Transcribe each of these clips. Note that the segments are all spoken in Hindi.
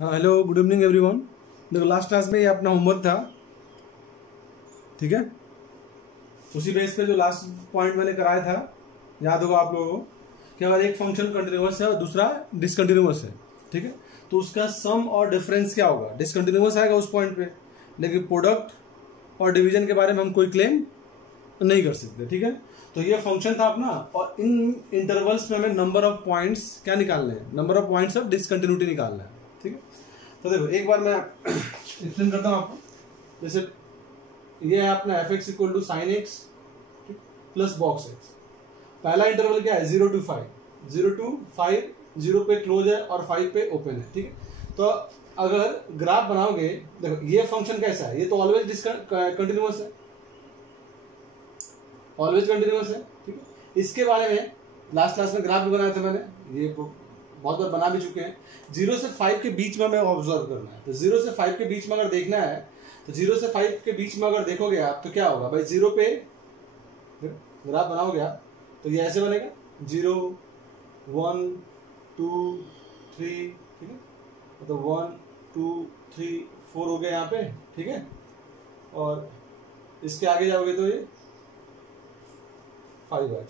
हाँ हेलो, गुड इवनिंग एवरीवन। देखो लास्ट क्लास में ये अपना होमवर्क था, ठीक है। उसी बेस पे जो लास्ट पॉइंट मैंने कराया था, याद होगा आप लोगों को कि अगर एक फंक्शन कंटिन्यूअस है और दूसरा डिसकंटिन्यूअस है, ठीक है, तो उसका सम और डिफरेंस क्या होगा, डिसकंटिन्यूअस आएगा उस पॉइंट पे, लेकिन प्रोडक्ट और डिवीजन के बारे में हम कोई क्लेम नहीं कर सकते, ठीक है। तो ये फंक्शन था अपना, और इन इंटरवल्स में हमें नंबर ऑफ पॉइंट्स क्या निकालने हैं, number of points of discontinuity निकालना है, ठीक है। तो देखो एक बार मैं एक्सप्लेन करता हूँ आपको। जैसे ये है अपना F X equal to sine x plus box x. पहला इंटरवल क्या है, 0 to 5, 0 to 5, 0 पे क्लोज है और 5 पे ओपन है, ठीक है। तो अगर ग्राफ बनाओगे, देखो ये फंक्शन कैसा है, ये तो ऑलवेज कंटिन्यूअस है, ऑलवेज कंटिन्यूअस है, ठीक है। इसके बारे में लास्ट क्लास में ग्राफ भी बनाया था मैंने, ये बहुत बार बना भी चुके हैं। 0 से 5 के बीच में हमें ऑब्जर्व करना है, तो 0 से 5 के बीच में अगर देखना है, तो 0 से 5 के बीच में अगर देखोगे आप तो क्या होगा भाई, 0 पे ग्राफ बनाओगे आप तो ये ऐसे बनेगा, 0 1 2 3, ठीक है, तो 1 2 3 4 हो गया यहाँ पे, ठीक है। और इसके आगे जाओगे तो ये 5 है।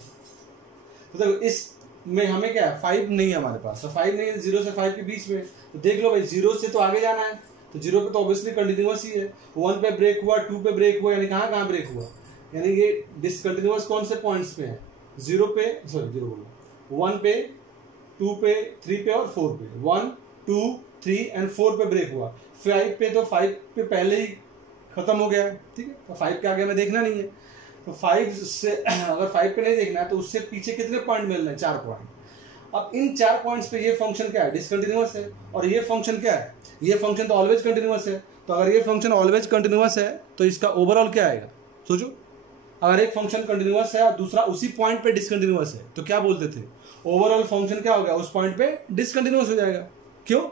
तो देखो इस में हमें क्या है, 5 नहीं है हमारे पास, तो 5 नहीं है 0 से 5 के बीच में, तो देख लो भाई 0 से तो आगे जाना है, तो 0 पे तो ऑब्वियसली कंटिन्यूअस ही है। 1 पे ब्रेक हुआ, 2 पे ब्रेक हुआ, यानी कहाँ कहाँ ब्रेक हुआ, यानी ये डिसकंटिन्यूअस कौन से पॉइंट्स पे है, 0 पे, सॉरी 0 बोलो, 1 पे, 2 पे, 3 पे और 4 पे। 1 2 3 एंड 4 पे ब्रेक हुआ। 5 पे, तो 5 पे पहले ही खत्म हो गया है, ठीक है, तो 5 के आगे हमें देखना नहीं है। तो 5 से अगर 5 पे नहीं देखना है तो उससे पीछे कितने पॉइंट मिल रहे हैं, 4 पॉइंट। अब इन 4 पॉइंट्स पे ये फंक्शन क्या है, डिसकंटिन्यूअस है, और ये फंक्शन क्या है, ये फंक्शन तो ऑलवेज कंटिन्यूअस है। तो अगर ये फंक्शन ऑलवेज कंटिन्यूअस है तो इसका ओवरऑल क्या आएगा, सोचो। अगर एक फंक्शन कंटिन्यूअस है और दूसरा उसी पॉइंट पे डिसकंटिन्यूअस है, तो क्या बोलते थे, ओवरऑल फंक्शन क्या हो गया, उस पॉइंट पे डिसकंटिन्यूअस हो जाएगा। क्यों,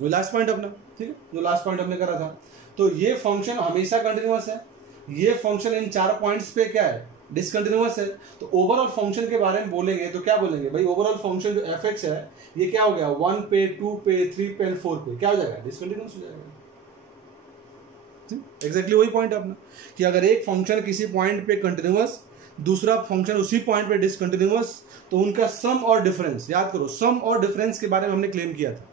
वो लास्ट पॉइंट अपना, ठीक है, जो लास्ट पॉइंट हमने करा था। तो ये फंक्शन हमेशा कंटिन्यूअस है, ये फंक्शन इन 4 पॉइंट्स पे क्या है, डिसकंटिन्यूअस है। तो ओवरऑल फंक्शन के बारे में बोलेंगे तो क्या बोलेंगे भाई, ओवरऑल फंक्शन जो एफ एक्स है ये क्या हो गया, 1 पे 2 पे 3 पे एंड 4 पे क्या हो जाएगा, डिसकंटिन्यूअस हो जाएगा। एग्जैक्टली वही पॉइंट अपना, कि अगर एक फंक्शन किसी पॉइंट पे कंटिन्यूअस, दूसरा फंक्शन उसी पॉइंट पे डिसकंटिन्यूअस, तो उनका सम और डिफरेंस, याद करो सम और डिफरेंस के बारे में हमने क्लेम किया था,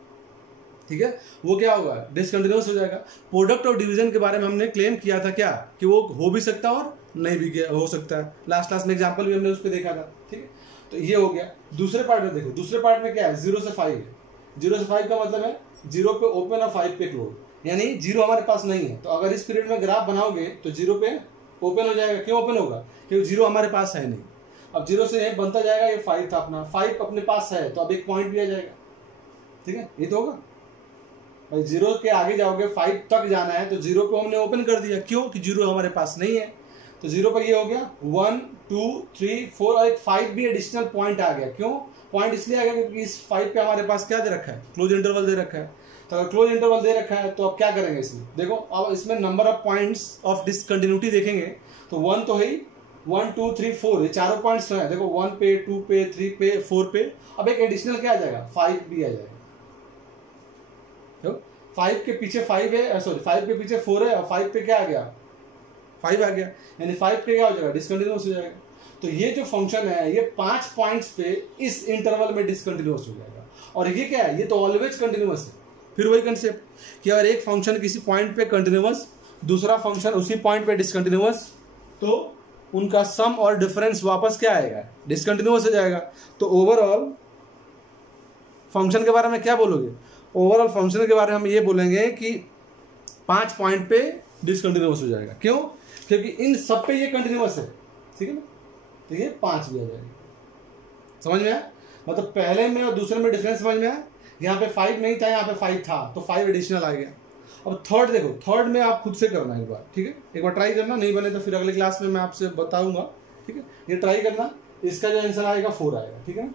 ठीक है, वो क्या होगा, डिसकंटिन्यूअस हो जाएगा। प्रोडक्ट और डिवीजन के बारे में हमने क्लेम किया था क्या, कि वो हो भी सकता है और नहीं भी हो सकता है। लास्ट क्लास में एग्जांपल भी हमने उस पर देखा था, ठीक है। तो ये हो गया। दूसरे पार्ट में देखो, दूसरे पार्ट में क्या है, 0 से 5 है। 0 से 5 का मतलब है 0 पे ओपन और 5 पे क्लोज, यानी 0 हमारे पास नहीं है। तो अगर इस पीरियड में ग्राफ बनाओगे तो 0 पे ओपन हो जाएगा। क्यों ओपन होगा, क्योंकि 0 हमारे पास है नहीं। अब 0 से बनता जाएगा, ये 5 था अपना, 5 अपने पास है तो अब एक पॉइंट भी आ जाएगा, ठीक है, ये तो होगा भाई। 0 के आगे जाओगे, 5 तक जाना है, तो 0 पे हमने ओपन कर दिया, क्यों कि 0 हमारे पास नहीं है। तो 0 पर ये हो गया 1 2 3 4 और एक 5 भी एडिशनल पॉइंट आ गया। क्यों पॉइंट इसलिए आ गया, क्योंकि इस 5 पे हमारे पास क्या दे रखा है, क्लोज इंटरवल दे रखा है। तो अगर क्लोज इंटरवल दे रखा है तो अब क्या करेंगे इसमें, देखो अब इसमें number of points of discontinuity देखेंगे तो 1 तो है ही, 1 2 3 4 ये चारों पॉइंट्स है। देखो 1 पे 2 पे 3 पे 4 पे, अब एक एडिशनल क्या आ जाएगा, 5 भी आ जाएगा। तो 5 के पीछे 5 है, सॉरी 5 के पीछे 4 है और 5 पे क्या आ गया, 5 आ गया, यानी 5 पे क्या हो जाएगा, डिसकंटिन्यूअस हो जाएगा। तो ये जो फंक्शन है ये 5 पॉइंट्स पे इस इंटरवल में डिसकंटिन्यूअस हो जाएगा। और ये क्या है, ये तो ऑलवेज कंटिन्यूअस है। फिर वही कंसेप्ट कि अगर एक फंक्शन किसी पॉइंट पे कंटिन्यूअस, दूसरा फंक्शन उसी पॉइंट पे डिसकंटिन्यूअस, तो उनका सम और डिफरेंस वापस क्या आएगा, डिसकंटिन्यूअस हो जाएगा। तो ओवरऑल फंक्शन के बारे में क्या बोलोगे, ओवरऑल फंक्शन के बारे में हम ये बोलेंगे कि 5 पॉइंट पे डिसकंटिन्यूअस हो जाएगा। क्यों, क्योंकि इन सब पे ये कंटिन्यूअस है, ठीक है ना, तो ये 5 भी आ जाएगा। समझ में आया, मतलब पहले में और दूसरे में डिफरेंस समझ में आया। यहाँ पे 5 नहीं था, यहाँ पे 5 था, तो 5 एडिशनल आ गया। अब थर्ड देखो, थर्ड में आप खुद से करना एक बार, ठीक है, एक बार ट्राई करना, नहीं बने तो फिर अगले क्लास में मैं आपसे बताऊंगा, ठीक है। ये ट्राई करना, इसका जो आंसर आएगा 4 आएगा, ठीक है,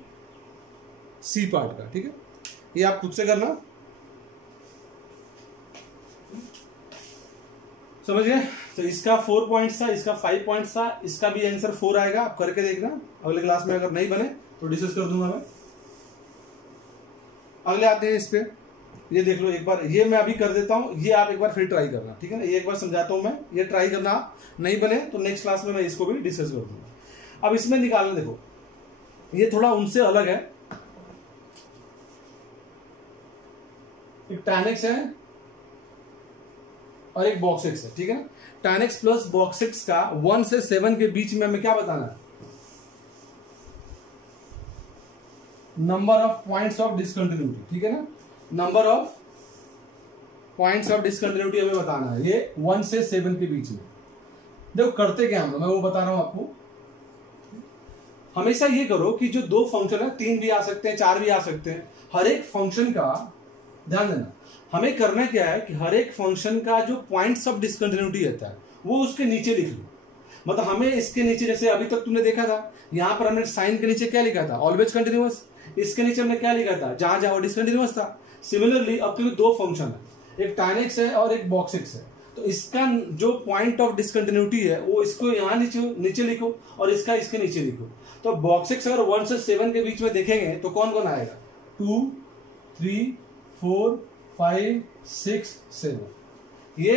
सी पार्ट का, ठीक है, ये आप खुद से करना, समझ गए। तो इसका 4 पॉइंट्स था, इसका 5 पॉइंट्स था, इसका भी आंसर 4 आएगा। आप करके देखना, अगले क्लास में अगर नहीं बने तो डिस्कस कर दूंगा मैं। अगले आते हैं इस पे, ये देख लो एक बार, ये मैं अभी कर देता हूं, ये आप एक बार फिर ट्राई करना, ठीक है ना। ये एक बार समझाता हूं मैं, ये ट्राई करना, नहीं बने तो नेक्स्ट क्लास में मैं इसको भी डिस्कस कर दूंगा। अब इसमें निकालना, देखो ये थोड़ा उनसे अलग है। एक tan x है और एक box x है, ठीक है ना। tan x plus box x का 1 से 7 के बीच में हमें क्या बताना है, number of points of discontinuity, ठीक है ना। Number of points of discontinuity हमें बताना है, ये 1 से 7 के बीच में। देखो करते क्या हम, मैं वो बता रहा हूं आपको। हमेशा ये करो कि जो दो फंक्शन है, 3 भी आ सकते हैं, 4 भी आ सकते हैं, हर एक फंक्शन का ध्यान देना। हमें करना क्या है कि हर एक फंक्शन का जो पॉइंट्स ऑफ डिसकंटिन्यूटी रहता है वो उसके नीचे लिख लो। मतलब हमें इसके नीचे, जैसे अभी तक तुमने देखा था, यहां पर हमने साइन के नीचे क्या लिखा था, ऑलवेज कंटिन्यूअस। इसके नीचे हमने क्या लिखा था, जहां जहां डिसकंटिन्यूअस था। सिमिलरली अब क्योंकि दो फंक्शन है, एक tan x है और एक box x है, तो इसका जो पॉइंट ऑफ डिसकंटिन्यूटी है वो इसको यहां नीचे लिखो और इसका इसके नीचे लिखो। तो box x अगर 1 से 7 के बीच में देखेंगे तो कौन कौन आएगा, 2, 3, 4, 5, 6, 7। ये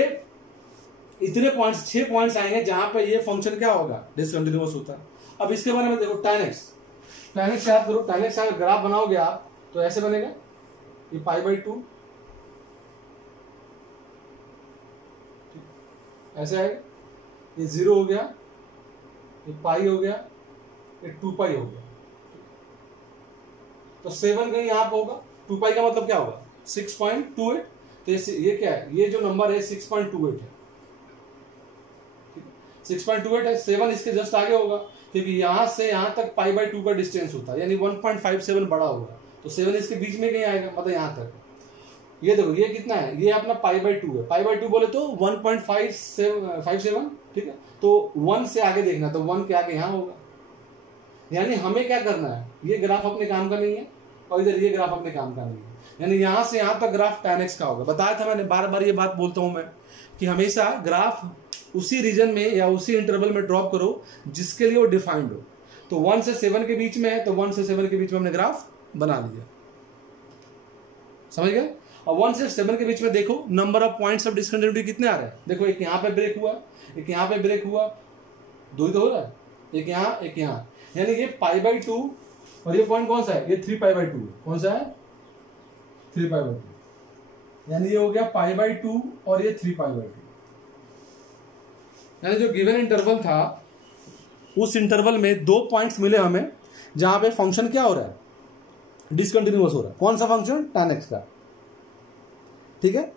इतने पॉइंट्स, 6 पॉइंट्स आएंगे जहां पे ये फंक्शन क्या होगा, डिसकंटिन्यूअस होता है। अब इसके बारे में देखो, tan x याद करो, tan x अगर ग्राफ बनाओगे आप तो ऐसे बनेगा, ये π/2 ऐसे आएगा, ये 0 हो गया, ये पाई हो गया, ये 2π हो गया। तो 7 कहीं यहां पर होगा, 2π का मतलब क्या होगा 6.28। तो ये क्या है, ये जो नंबर है 6.28 है, 6.28 है। 7 इसके जस्ट आगे होगा, क्योंकि यहां से यहां तक π/2 का डिस्टेंस होता है, यानी 1.57 बड़ा होगा। तो 7 इसके बीच में कहीं आएगा, मतलब यहां तक। ये देखो ये कितना है, ये अपना π/2 है। π/2 बोले तो 1.57, ठीक है। तो 1 से आगे देखना, तो 1 के आगे यहां होगा। यानी हमें क्या करना है, ये ग्राफ अपने काम का नहीं है और इधर ये ग्राफ अपने काम का नहीं है, यानी यहां से यहां तक ग्राफ tan x का होगा। बताया था मैंने, बार बार ये बात बोलता हूं मैं कि हमेशा ग्राफ उसी रीजन में या उसी इंटरवल में ड्रॉप करो जिसके लिए वो डिफाइंड हो। तो 1 से 7 के बीच में है, तो 1 से 7 के बीच में हमने ग्राफ बना लिया, समझ गए। और 1 से 7 के बीच में देखो number of points of discontinuity कितने आ रहे हैं। देखो एक यहाँ पे ब्रेक हुआ, एक यहाँ पे ब्रेक हुआ, 2 ही तो हो रहा है, एक यहाँ एक यहाँ, यानी ये π/2 और ये पॉइंट कौन सा है, ये 3π/2 है। कौन सा है, 3π/2, यानी ये हो गया π/2 और ये 3π/2। यानी जो गिवन इंटरवल था उस इंटरवल में 2 पॉइंट्स मिले हमें जहां पे फंक्शन क्या हो रहा है, डिसकंटिन्यूअस हो रहा है। कौन सा फंक्शन, tan x का, ठीक है।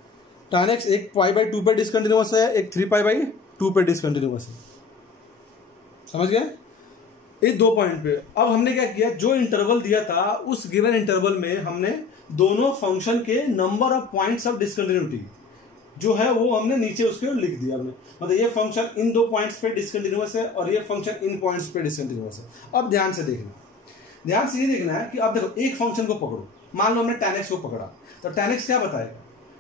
tan x एक π/2 पे डिसकंटिन्यूअस है, एक 3π/2 पे डिसकंटिन्यूअस है, समझ गए। ये 2 पॉइंट पे अब हमने क्या किया, जो इंटरवल दिया था उस गिवन इंटरवल में हमने दोनों फंक्शन के number of points of discontinuity जो है वो हमने नीचे उसके लिख दिया हमने। मतलब ये फंक्शन इन 2 पॉइंट्स पे डिसकंटिन्यूअस है और ये फंक्शन इन पॉइंट्स पे डिसकंटिन्यूअस है। अब ध्यान से देखना, ध्यान से ये देखना है कि अब देखो एक फंक्शन को पकड़ो, मान लो हमने tan x को पकड़ा, तो tan x क्या बताएगा,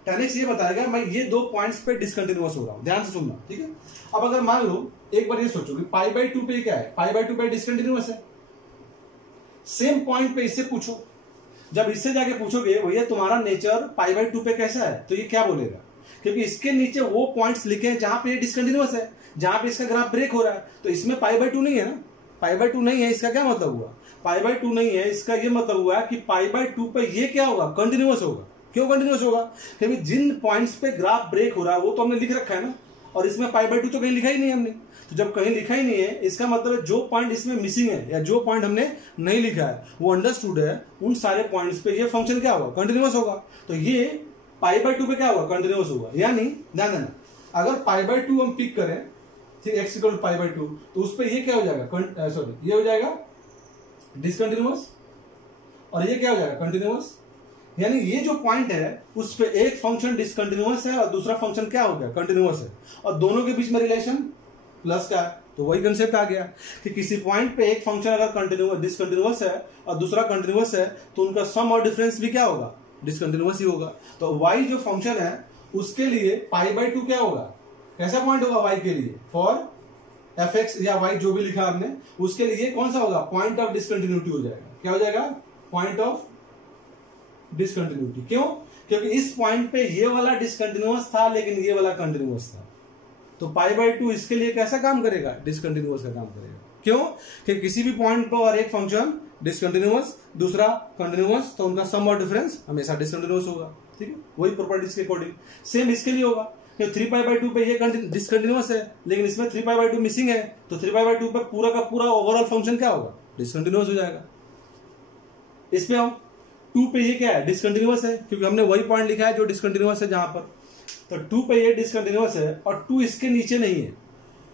tan x ये बताएगा मैं ये 2 पॉइंट्स पे डिसकंटिन्यूअस हो रहा हूं। ध्यान से सुनना, ठीक है। अब अगर मान लो एक बार ये सोचो कि π/2 पे क्या है, π/2 पे डिसकंटिन्यूअस है। सेम पॉइंट पे इससे पूछो, जब इससे जाके पूछोगे भैया तुम्हारा नेचर π/2 पे कैसा है, तो ये क्या बोलेगा, क्योंकि इसके नीचे वो पॉइंट्स लिखे हैं जहां पे ये डिसकंटिन्यूअस है, जहां पे इसका ग्राफ ब्रेक हो रहा है। तो इसमें π/2 नहीं है ना, π/2 नहीं है, इसका क्या मतलब हुआ, π/2 नहीं है, इसका ये मतलब हुआ कि π/2 पे ये क्या होगा, कंटिन्यूअस होगा। क्यों कंटिन्यूअस होगा, क्योंकि जिन पॉइंट्स पे ग्राफ ब्रेक हो रहा है वो तो हमने लिख रखा है ना, और इसमें π/2 तो कहीं लिखा ही नहीं हमने। तो जब कहीं लिखा ही नहीं है, इसका मतलब है जो पॉइंट इसमें मिसिंग है या जो पॉइंट हमने नहीं लिखा है वो अंडरस्टूड है, उन सारे पॉइंट्स पे ये फंक्शन क्या होगा, कंटिन्यूअस होगा। तो ये π/2 पे क्या होगा, कंटिन्यूअस होगा। यानी ध्यान देना, अगर π/2 हम पिक करें, ठीक, x = π/2, तो उस पर ये क्या हो जाएगा, सॉरी ये हो जाएगा डिसकंटिन्यूअस और ये क्या हो जाएगा, कंटिन्यूअस। यानी ये जो पॉइंट है उस पे एक फंक्शन डिसकंटिन्यूअस है और दूसरा फंक्शन क्या हो गया, कंटिन्यूअस है, और दोनों के बीच में रिलेशन प्लस का है। तो वही कंसेप्ट आ गया कि किसी पॉइंट पे एक फंक्शन अगर डिसकंटिन्यूअस है और दूसरा कंटिन्यूअस है तो उनका सम और डिफरेंस भी क्या होगा, डिसकंटिन्यूअस ही होगा। तो y जो फंक्शन है उसके लिए π/2 क्या होगा, कैसा पॉइंट होगा y के लिए, फॉर fx या y जो भी लिखा हमने उसके लिए कौन सा होगा, पॉइंट ऑफ डिसकंटिन्यूटी हो जाएगा। क्या हो जाएगा, पॉइंट ऑफ डिसकंटिन्यूटी। क्यों? क्योंकि इस पॉइंट पे ये वाला डिसकंटिन्यूअस था लेकिन ये वाला कंटिन्यूअस था, तो π/2 इसके लिए कैसा काम करेगा? डिसकंटिन्यूअस का काम करेगा। क्यों? कि किसी भी पॉइंट पर एक फंक्शन डिसकंटिन्यूअस, दूसरा कंटिन्यूअस, तो उनका सम और डिफरेंस हमेशा डिसकंटिन्यूअस होगा। ठीक है, वही प्रॉपर्टीज के अकॉर्डिंग सेम इसके लिए होगा। 3π/2 पे ये डिसकंटिन्यूअस है लेकिन इसमें 3π/2 मिसिंग है, तो 3π/2 पे पूरा का पूरा ओवरऑल फंक्शन क्या होगा? डिसकंटिन्यूअस हो जाएगा। इसमें हम 2 पे ये क्या है? डिसकंटिन्यूअस है, क्योंकि हमने वही पॉइंट लिखा है जो डिसकंटिन्यूअस है जहां पर, तो 2 पे ये डिसकंटिन्यूअस है और 2 इसके नीचे नहीं है,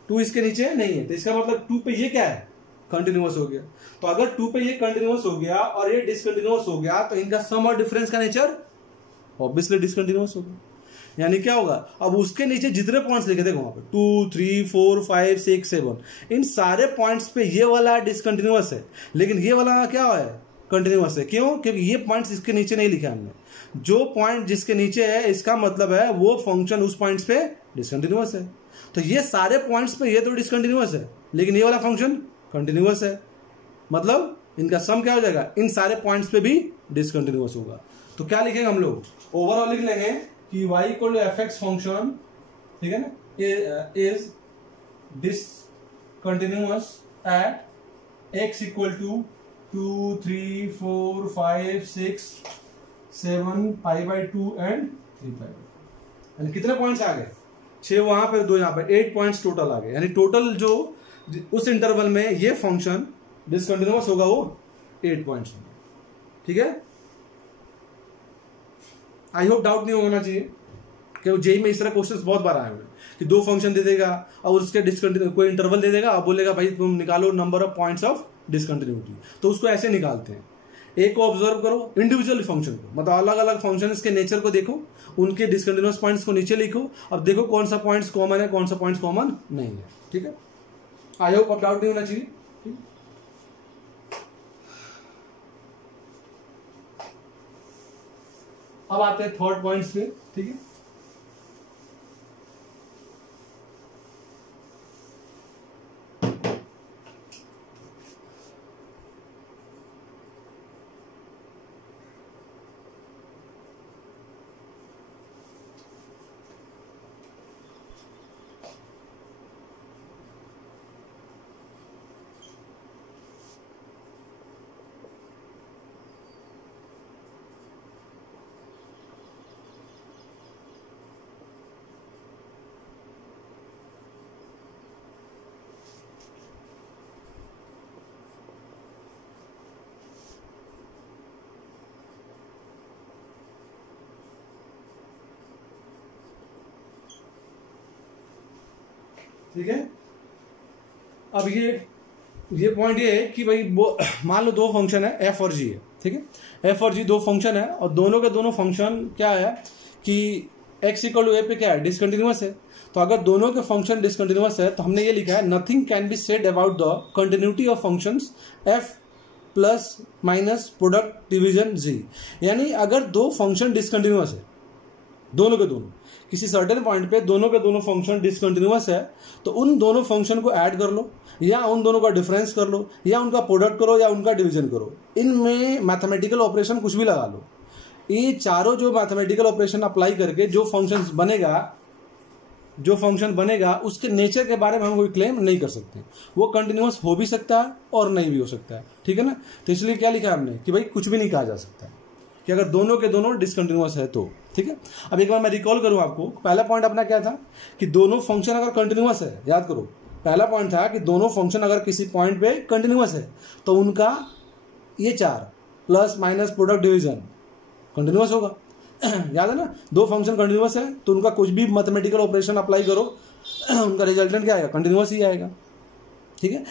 2 इसके नीचे नहीं है, तो इसका मतलब 2 पे ये क्या है? कंटिन्यूअस हो गया। तो अगर 2 पे ये कंटिन्यूअस हो गया और ये डिसकंटिन्यूअस हो गया तो इनका सम और डिफरेंस का नेचर ऑब्वियसली डिसकंटिन्यूअस होगा। यानी क्या होगा? अब उसके नीचे जितने पॉइंट्स लिखे थे वहां पे 2, 3, 4, 5, 6, 7, इन सारे पॉइंट्स पे ये वाला डिसकंटिन्यूअस है लेकिन ये वाला क्या है? कंटिन्यूअस है। क्यों? क्योंकि ये पॉइंट्स इसके नीचे नहीं लिखा हमने। जो पॉइंट जिसके नीचे है इसका मतलब है वो फंक्शन उस पॉइंट्स पे डिसकंटिन्यूअस है। तो ये सारे पॉइंट्स पे ये तो डिसकंटिन्यूअस है लेकिन ये वाला फंक्शन कंटिन्यूअस है, मतलब इनका सम क्या हो जाएगा? इन सारे पॉइंट्स पे भी डिसकंटिन्यूअस होगा। तो क्या लिखेंगे हम लोग? ओवरऑल लिख लेंगे कि y equal to fx function, ठीक है ना, is discontinuous at x equal to 2, 3, 4, 5, 6, 7, π/2 and 3π/2। यानी कितने पॉइंट्स आ गए? 6 वहां पर, 2 यहां पर, 8 पॉइंट्स टोटल आ गए। यानी टोटल जो उस इंटरवल में ये फंक्शन डिसकंटिन्यूअस होगा वो 8 पॉइंट्स होंगे। ठीक है, आई होप डाउट नहीं होना चाहिए, क्योंकि जेई में इस तरह क्वेश्चंस बहुत बार आए हुए कि 2 फंक्शन दे देगा और उसके डिसकंटिन्यू कोई इंटरवल दे देगा और बोलेगा भाई तुम निकालो number of points of discontinuity. तो उसको ऐसे निकालते हैं, एक को ऑब्जर्व करो इंडिविजुअल फंक्शन को, मतलब अलग अलग फंक्शन के नेचर को देखो, उनके डिसकंटिन्यूअस पॉइंट्स को नीचे लिखो, अब देखो कौन सा पॉइंट्स कॉमन है कौन सा पॉइंट्स कॉमन नहीं है। ठीक है, आई होप अब डाउट नहीं होना चाहिए। अब आते हैं थर्ड पॉइंट्स पे। ठीक है, ठीक है, अब ये पॉइंट ये है कि भाई वो मान लो 2 फंक्शन है एफ और जी है। ठीक है, एफ और जी 2 फंक्शन है और दोनों के दोनों फंक्शन क्या है कि एक्स इक्वल टू ए पे क्या है? डिसकंटिन्यूअस है। तो अगर दोनों के फंक्शन डिसकंटिन्यूअस है तो हमने ये लिखा है nothing can be said about the continuity of functions f plus minus product division g. यानी अगर 2 फंक्शन डिसकंटिन्यूअस है, दोनों के दोनों किसी सर्टेन पॉइंट पे दोनों के दोनों फंक्शन डिसकंटिन्यूअस है, तो उन दोनों फंक्शन को ऐड कर लो या उन दोनों का डिफरेंस कर लो या उनका प्रोडक्ट करो या उनका डिवीजन करो, इनमें मैथमेटिकल ऑपरेशन कुछ भी लगा लो। ये चारों जो मैथमेटिकल ऑपरेशन अप्लाई करके जो फंक्शन बनेगा उसके नेचर के बारे में हम कोई क्लेम नहीं कर सकते। वो कंटिन्यूअस हो भी सकता है और नहीं भी हो सकता है। ठीक है ना, तो इसलिए क्या लिखा है हमने कि भाई कुछ भी नहीं कहा जा सकता है कि अगर दोनों के दोनों डिसकंटिन्यूअस है तो। ठीक है, अब एक बार मैं रिकॉल करूं आपको, पहला पॉइंट अपना क्या था कि दोनों फंक्शन अगर कंटिन्यूअस है, याद करो पहला पॉइंट था कि दोनों फंक्शन अगर किसी पॉइंट पे कंटिन्यूअस है तो उनका ये 4 plus minus product division continuous होगा। याद है ना, 2 फंक्शन कंटिन्यूअस है तो उनका कुछ भी मैथमेटिकल ऑपरेशन अप्लाई करो उनका रिजल्टेंट क्या आएगा? कंटिन्यूअस ही आएगा। ठीक है,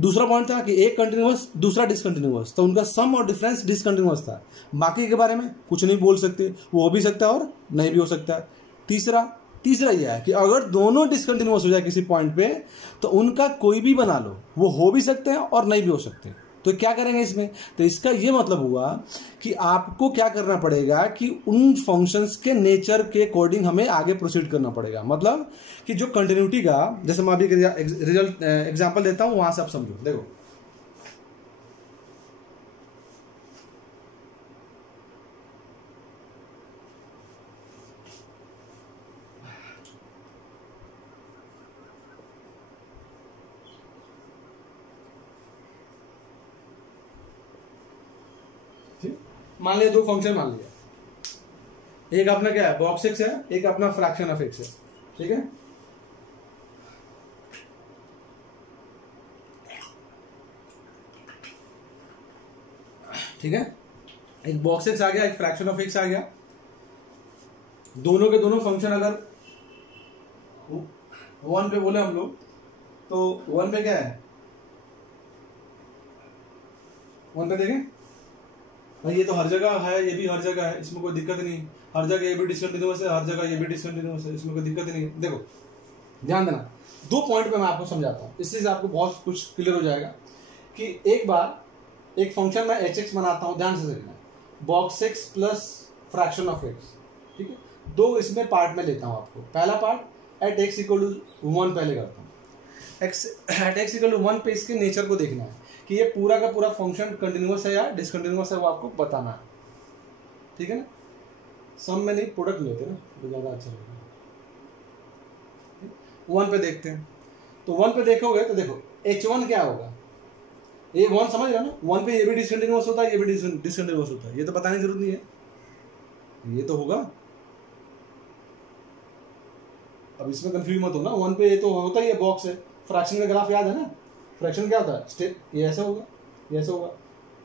दूसरा पॉइंट था कि एक कंटिन्यूअस दूसरा डिसकंटिन्यूअस, तो उनका सम और डिफरेंस डिसकंटिन्यूअस था, बाकी के बारे में कुछ नहीं बोल सकते, वो हो भी सकता है और नहीं भी हो सकता है। तीसरा यह है कि अगर दोनों डिसकंटिन्यूअस हो जाए किसी पॉइंट पे तो उनका कोई भी बना लो, वो हो भी सकते हैं और नहीं भी हो सकते। तो क्या करेंगे इसमें? तो इसका ये मतलब हुआ कि आपको क्या करना पड़ेगा कि उन फंक्शंस के नेचर के अकॉर्डिंग हमें आगे प्रोसीड करना पड़ेगा। मतलब कि जो कंटिन्यूटी का, जैसे मैं अभी रिजल्ट एग्जांपल देता हूं वहां से आप समझो। देखो, मान लिया 2 फंक्शन मान लिया, एक अपना क्या है बॉक्स एक्स है, एक अपना फ्रैक्शन ऑफ एक्स है, ठीक है। ठीक है, एक बॉक्स एक्स आ गया, एक फ्रैक्शन ऑफ एक्स आ गया। दोनों के दोनों फंक्शन अगर 1 पे बोले हम लोग, तो 1 पे क्या है, 1 पे देखें भाई, ये तो हर जगह है, ये भी हर जगह है, इसमें कोई दिक्कत नहीं। हर जगह ये भी डिसकंटिन्यूअस है, हर जगह ये भी डिसकंटिन्यूअस है, इसमें कोई दिक्कत नहीं। देखो ध्यान देना, 2 पॉइंट पे मैं आपको समझाता हूँ, इससे आपको बहुत कुछ क्लियर हो जाएगा कि एक बार एक फंक्शन में एच एक्स बनाता हूँ, ध्यान से देखना, box x plus fraction of x, ठीक है। 2 इसमें पार्ट में लेता हूँ आपको। पहला part at x equal to 1 पहले करता हूँ। एट एक्स इक्वल टू 1 पे इसके नेचर को देखना है कि ये पूरा का पूरा फंक्शन कंटिन्यूअस है या डिसकंटिन्यूअस है, वो आपको बताना है, ठीक है ना। सम में नहीं, प्रोडक्ट लेते ना तो ज़्यादा अच्छा लगेगा। 1 पे देखते हैं, तो 1 पे देखोगे तो देखो h1 क्या होगा, ये 1 समझ रहे हो ना, 1 पे ये भी डिसकंटिन्यूअस होता है, ये भी डिसकंटिन्यूअस होता है, ये तो बताने की जरूरत नहीं है, ये तो होगा। अब इसमें कंफ्यूज मत हो ना, 1 पे ये तो होता ही है, बॉक्स है। फ्रैक्शन का ग्राफ याद है ना, फ्रैक्शन क्या होता है, स्टेप ये ऐसा होगा, ये ऐसा होगा,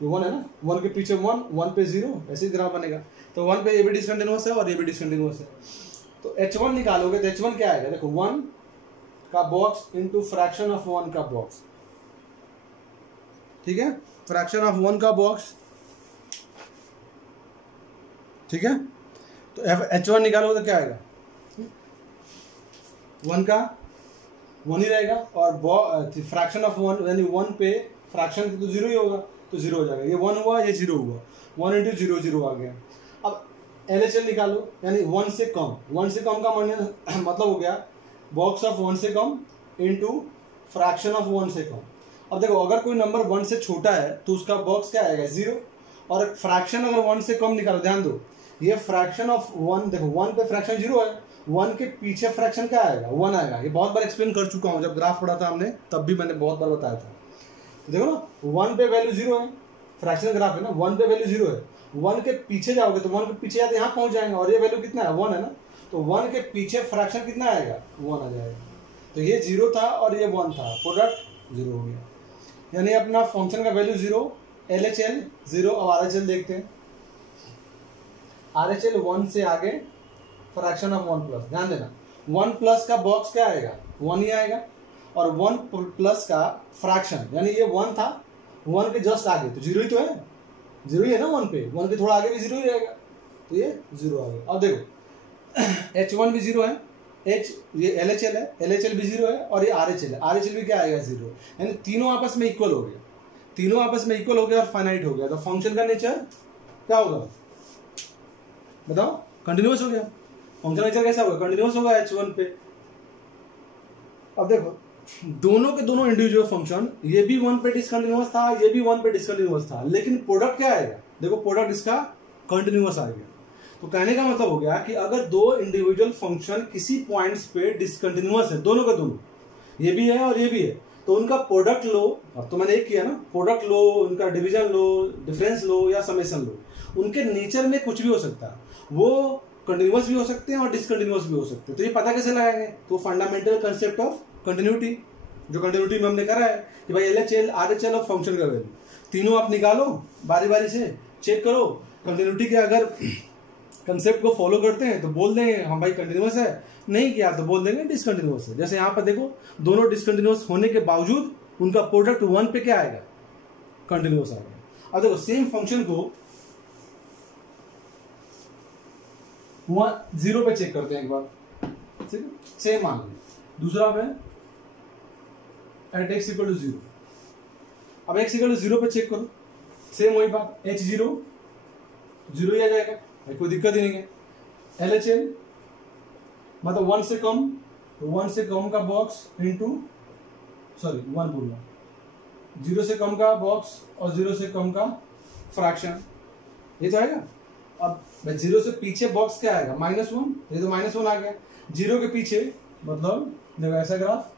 ये 1 है ना, 1 के पीछे 1, 1 पे 0, ऐसे ही ग्राफ बनेगा। तो 1 पे ये भी डिसकंटिन्यूअस है और ये भी डिसकंटिन्यूअस है, तो h1 निकालोगे तो h1 क्या आएगा, देखो 1 का बॉक्स इंटू फ्रैक्शन ऑफ 1 का बॉक्स, ठीक है, फ्रैक्शन ऑफ 1 का बॉक्स, ठीक है। तो h1 निकालोगे तो क्या आएगा, 1 का 1 ही रहेगा, और फ्रैक्शन ऑफ 1 यानी 1 पे फ्रैक्शन तो 0 ही होगा, तो 0 हो जाएगा, ये 1 हुआ, ये 0 हुआ, 1 इंटू 0 0 आ गया। अब LHL निकालो, यानी 1 से कम, 1 से कम का मतलब हो गया बॉक्स ऑफ 1 से कम इंटू फ्रैक्शन ऑफ 1 से कम। अब देखो अगर कोई नंबर 1 से छोटा है तो उसका बॉक्स क्या आएगा, 0, और फ्रैक्शन अगर 1 से कम निकालो, ध्यान दो ये फ्रैक्शन ऑफ 1, देखो 1 पे फ्रैक्शन 0 है, 1 के पीछे फ्रैक्शन क्या आएगा, 1 आएगा। ये बहुत बार एक्सप्लेन कर चुका हूँ, जब ग्राफ पढ़ा था हमने तब भी मैंने बहुत बार बताया था। तो देखो ना 1 पे वैल्यू 0 है, फ्रैक्शन ग्राफ है ना, 1 पे वैल्यू 0 है, 1 के पीछे जाओगे तो 1 के पीछे जाते यहाँ पहुंच जाएंगे, और ये वैल्यू कितना है, 1 है ना, तो 1 के पीछे फ्रैक्शन कितना आएगा, 1 आ जाएगा। तो ये 0 था और ये 1 था, प्रोडक्ट 0 हो गया, यानी अपना फंक्शन का वैल्यू 0, LHL 0। अब RHL देखते हैं, RHL 1 से आगे फ्रैक्शन ऑफ 1 प्लस, ध्यान देना 1 प्लस का बॉक्स क्या आएगा, 1 ही आएगा, और 1 प्लस का फ्रैक्शन, यानी ये 1 था, 1 के जस्ट आगे तो 0 ही तो है, 0 ही है ना 1 पे, 1 के थोड़ा आगे भी 0 ही रहेगा, तो ये 0 आ गया। अब देखो h1 भी 0 है, ये LHL है, LHL भी 0 है, और ये RHL है, RHL भी क्या आएगा 0, यानी तीनों आपस में इक्वल हो गया, तीनों आपस में इक्वल हो गया और फाइनाइट हो गया। तो फंक्शन का नेचर क्या होगा बताओ, कंटिन्यूअस हो गया। फंक्शन नेचर कैसा होगा, कंटिन्यूअस होगा h1 पे। अब देखो दोनों के दोनों इंडिविजुअल फंक्शन, ये भी 1 पे डिसकंटिन्यूअस था, ये भी 1 पे डिसकंटिन्यूअस था, लेकिन प्रोडक्ट क्या आएगा, देखो प्रोडक्ट इसका कंटिन्यूअस आ गया। तो कहने का मतलब हो गया कि अगर 2 इंडिविजुअल फंक्शन किसी पॉइंट्स पे डिसकंटिन्यूअस है, दोनों का दोनों, ये भी है और ये भी है, तो उनका प्रोडक्ट लो, अब तो मैंने एक किया ना, प्रोडक्ट लो, उनका डिवीजन लो, डिफरेंस लो या समेशन लो, उनके नेचर में कुछ भी हो सकता है, वो कंटिन्यूअस भी हो सकते हैं और डिसकंटिन्यूअस भी हो सकते हैं। तो ये पता कैसे लगाएंगे, तो फंडामेंटल कंसेप्ट ऑफ कंटिन्यूटी, जो कंटिन्यूटी में हमने करा है कि भाई LHL RHL और फंक्शन का वैल्यू तीनों आप निकालो, बारी बारी से चेक करो, कंटिन्यूटी के अगर कंसेप्ट को फॉलो करते हैं तो बोल देंगे हम भाई कंटिन्यूअस है, नहीं किया तो बोल देंगे डिसकंटिन्यूअस है। जैसे यहाँ पर देखो दोनों डिसकंटिन्यूअस होने के बावजूद उनका प्रोडक्ट 1 पे क्या आएगा, कंटिन्यूअस आएगा। अब देखो सेम फंक्शन को 0 पे चेक करते हैं एक बार, ठीक है, सेम मान लो दूसरा में एट x इक्वल टू 0। अब x इक्वल टू 0 पे चेक करो, सेम वही बात, h0 0 ही आ जाएगा, कोई दिक्कत ही नहीं है। LHL मतलब 1 से कम, तो 1 से कम का बॉक्स इंटू 1 बोलना, 0 से कम का बॉक्स और 0 से कम का फ्रैक्शन, ये तो आएगा। अब 0 से पीछे बॉक्स क्या आएगा, -1, ये तो -1 आ गया, 0 के पीछे मतलब देखो ऐसा ग्राफ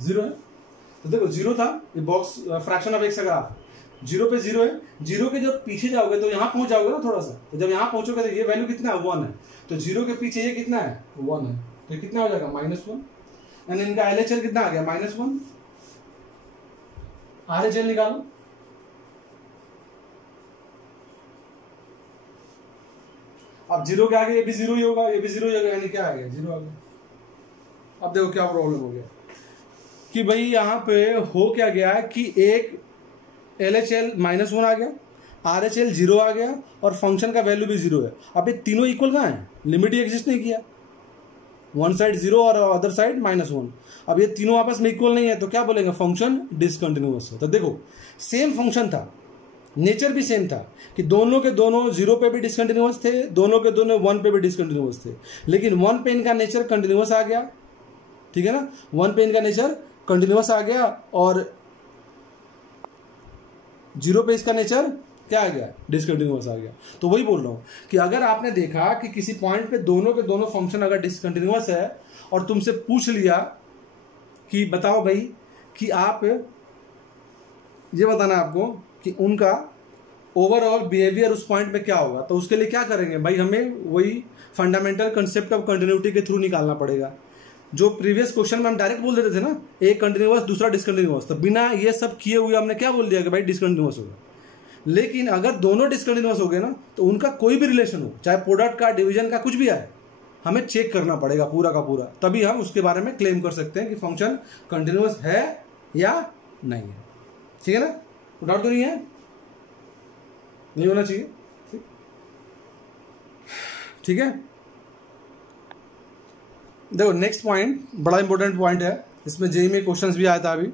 0 है, तो देखो जीरो था, ये बॉक्स फ्रैक्शन ऑफ एक्स का ग्राफ, जीरो पे जीरो है, जीरो के जब पीछे जाओगे तो यहाँ पहुंच जाओगे ना थोड़ा सा, तो जब यहाँ पहुंचोगे तो ये वैल्यू कितना है 1 है, तो जीरो के पीछे ये कितना है 1 है, तो कितना हो जाएगा -1, एंड इनका LHL कितना आ गया -1, RHL निकालो, अब जीरो के आगे ये भी जीरो ही होगा, ये भी जीरो ही होगा, यानी क्या आ गया जीरो आ गया। अब देखो क्या प्रॉब्लम हो गया कि भाई यहाँ पे हो क्या गया कि एक LHL -1 आ गया, RHL 0 आ गया और फंक्शन का वैल्यू भी 0 है। अब ये तीनों इक्वल कहाँ है, लिमिट ही एग्जिस्ट नहीं किया, वन साइड 0 और अदर साइड -1। अब ये तीनों आपस में इक्वल नहीं है तो क्या बोलेंगे, फंक्शन डिसकंटिन्यूअस है। तो देखो सेम फंक्शन था, नेचर भी सेम था कि दोनों के दोनों 0 पे भी डिसकंटिन्यूअस थे, दोनों के दोनों 1 पे भी डिसकंटिन्यूअस थे, लेकिन 1 पे इनका नेचर कंटिन्यूअस आ गया, ठीक है ना, 1 पे इनका नेचर कंटिन्यूअस आ गया और 0 पे इसका नेचर क्या आ गया, डिसकंटिन्यूअस आ गया। तो वही बोल रहा हूं कि अगर आपने देखा कि किसी पॉइंट पे दोनों के दोनों फंक्शन अगर डिसकंटिन्यूअस है और तुमसे पूछ लिया कि बताओ भाई कि आप ये बताना आपको कि उनका ओवरऑल बिहेवियर उस पॉइंट पे क्या होगा, तो उसके लिए क्या करेंगे भाई, हमें वही फंडामेंटल कंसेप्ट ऑफ कंटिन्यूटी के थ्रू निकालना पड़ेगा। जो प्रीवियस क्वेश्चन में हम डायरेक्ट बोल देते थे ना, एक कंटिन्यूअस दूसरा डिसकंटिन्यूअस, तो बिना ये सब किए हुए हमने क्या बोल दिया कि भाई डिसकंटिन्यूअस होगा। लेकिन अगर दोनों डिसकंटिन्यूअस हो गए ना तो उनका कोई भी रिलेशन हो, चाहे प्रोडक्ट का, डिवीजन का, कुछ भी आए, हमें चेक करना पड़ेगा पूरा का पूरा, तभी हम उसके बारे में क्लेम कर सकते हैं कि फंक्शन कंटिन्यूअस है या नहीं है। ठीक है ना, डाउट तो नहीं है, नहीं होना चाहिए, ठीक है। देखो नेक्स्ट पॉइंट बड़ा इंपॉर्टेंट पॉइंट है, इसमें जेईई में क्वेश्चंस भी आया था, अभी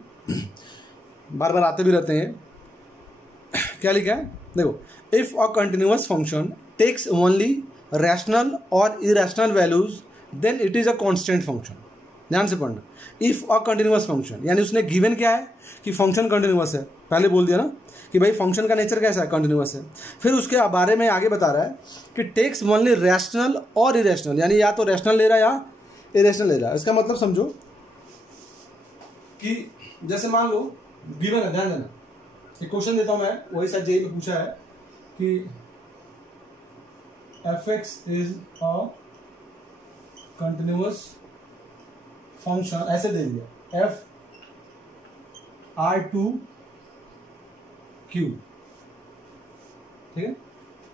बार बार आते भी रहते हैं। क्या लिखा है, देखो, if a continuous function takes only rational और irrational values then it is a constant function. ध्यान से पढ़ना, इफ अ कंटिन्यूअस फंक्शन, यानी उसने गिवन क्या है कि फंक्शन कंटिन्यूअस है, पहले बोल दिया ना कि भाई फंक्शन का नेचर कैसा है, कंटिन्यूअस है। फिर उसके बारे में आगे बता रहा है कि टेक्स ओनली रैशनल और इरेशनल, यानी या तो रैशनल ले रहा है या इरेशनल ले रहा है। इसका मतलब समझो कि जैसे मान लो गिवन है, ध्यान देना, एक क्वेश्चन देता हूं मैं, वही शायद जेईई में पूछा है कि fx is a continuous function, ऐसे दे दिया f r2q, ठीक है,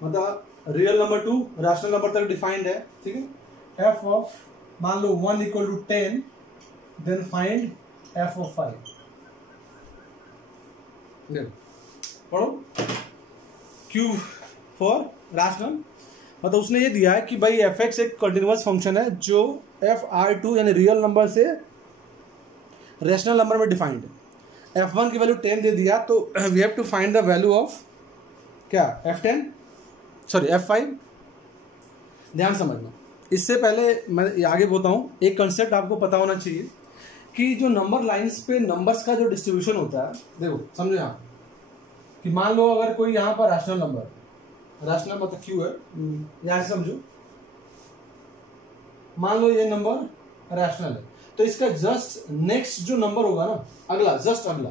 मतलब रियल नंबर 2 रैशनल नंबर तक डिफाइंड है, ठीक है। f ऑफ मान लो 1 equal to 10, then find f of 5। पढ़ो, Q फॉर रैशनल, मतलब उसने ये दिया है कि भाई fx एक कंटिन्यूअस फंक्शन है जो fr2 यानी रियल नंबर से रैशनल नंबर में डिफाइंड है। f1 की वैल्यू 10 दे दिया, तो we have to find the value of क्या, f10 सॉरी f5। ध्यान समझना, इससे पहले मैं आगे बोलता हूँ, एक कंसेप्ट आपको पता होना चाहिए कि जो नंबर लाइंस पे नंबर्स का जो डिस्ट्रीब्यूशन होता है, देखो समझो यहाँ कि मान लो अगर कोई यहाँ पर रैशनल नंबर, रैशनल मतलब क्यू है, यहां से समझो, मान लो ये नंबर रैशनल है, तो इसका जस्ट नेक्स्ट जो नंबर होगा ना, अगला, जस्ट अगला,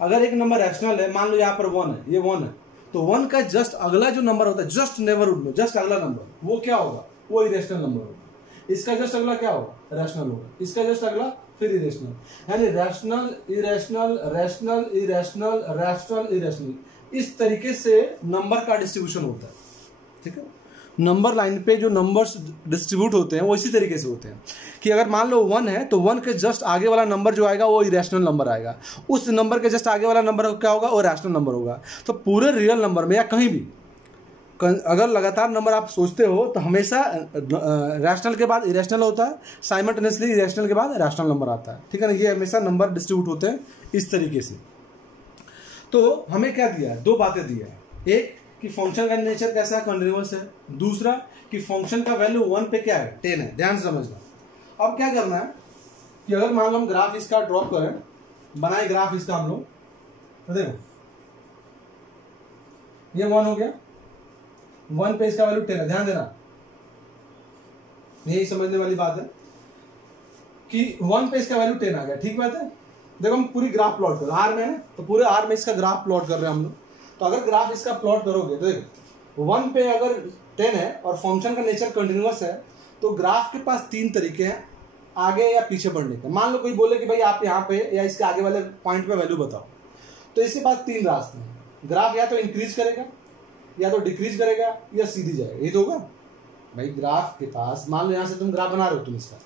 अगर एक नंबर रैशनल है, मान लो यहाँ पर 1 है, ये 1 है, तो 1 का जस्ट अगला जो नंबर होता है, जस्ट नेबरहुड में जस्ट अगला नंबर, वो क्या होगा, वो इरेशनल नंबर होगा। इसका जस्ट अगला क्या होगा, रैशनल होगा, इसका जस्ट अगला फिर इरेशनल, यानी rational irrational rational irrational rational irrational, इस तरीके से नंबर का डिस्ट्रीब्यूशन होता है, ठीक है। नंबर लाइन पे जो नंबर्स डिस्ट्रीब्यूट होते हैं वो इसी तरीके से होते हैं कि अगर मान लो 1 है तो 1 के जस्ट आगे वाला नंबर जो आएगा वो इरेशनल नंबर आएगा, उस नंबर के जस्ट आगे वाला नंबर क्या होगा, वो रैशनल नंबर होगा। तो पूरे रियल नंबर में या कहीं भी अगर लगातार नंबर आप सोचते हो तो हमेशा रैशनल के बाद इरेशनल होता है, साइमल्टेनियसली इरेशनल के बाद रैशनल नंबर आता है, ठीक है ना। ये हमेशा नंबर डिस्ट्रीब्यूट होते हैं इस तरीके से। तो हमें क्या दिया है, दो बातें दी है, एक कि फंक्शन का नेचर कैसा है, कंटिन्यूअस है, दूसरा कि फंक्शन का वैल्यू 1 पे क्या है, 10 है। ध्यान से समझना। अब क्या करना है कि अगर मान लो हम ग्राफ इसका ड्रॉ करें, बनाए ग्राफ इसका हम लोग, तो देखो ये 1 हो गया, 1 पे इसका वैल्यू 10 है। ध्यान देना, यही समझने वाली बात है कि 1 पे इसका वैल्यू 10 आ गया, ठीक बात है। देखो हम पूरी ग्राफ प्लॉट कर आर में है, तो पूरे आर में इसका ग्राफ प्लॉट कर रहे हैं हम लोग। तो अगर ग्राफ इसका प्लॉट करोगे तो देखो 1 पे अगर 10 है और फंक्शन का नेचर कंटिन्यूअस है, तो ग्राफ के पास 3 तरीके हैं आगे या पीछे बढ़ने के। मान लो कोई बोले कि भाई आप यहाँ पे या इसके आगे वाले पॉइंट पे वैल्यू बताओ, तो इसके पास 3 रास्ते हैं। ग्राफ या तो इंक्रीज करेगा, या तो डिक्रीज करेगा, या सीधी जाएगा। ये तो होगा भाई ग्राफ के पास। मान लो यहाँ से तुम ग्राफ बना रहे हो, तुम इसका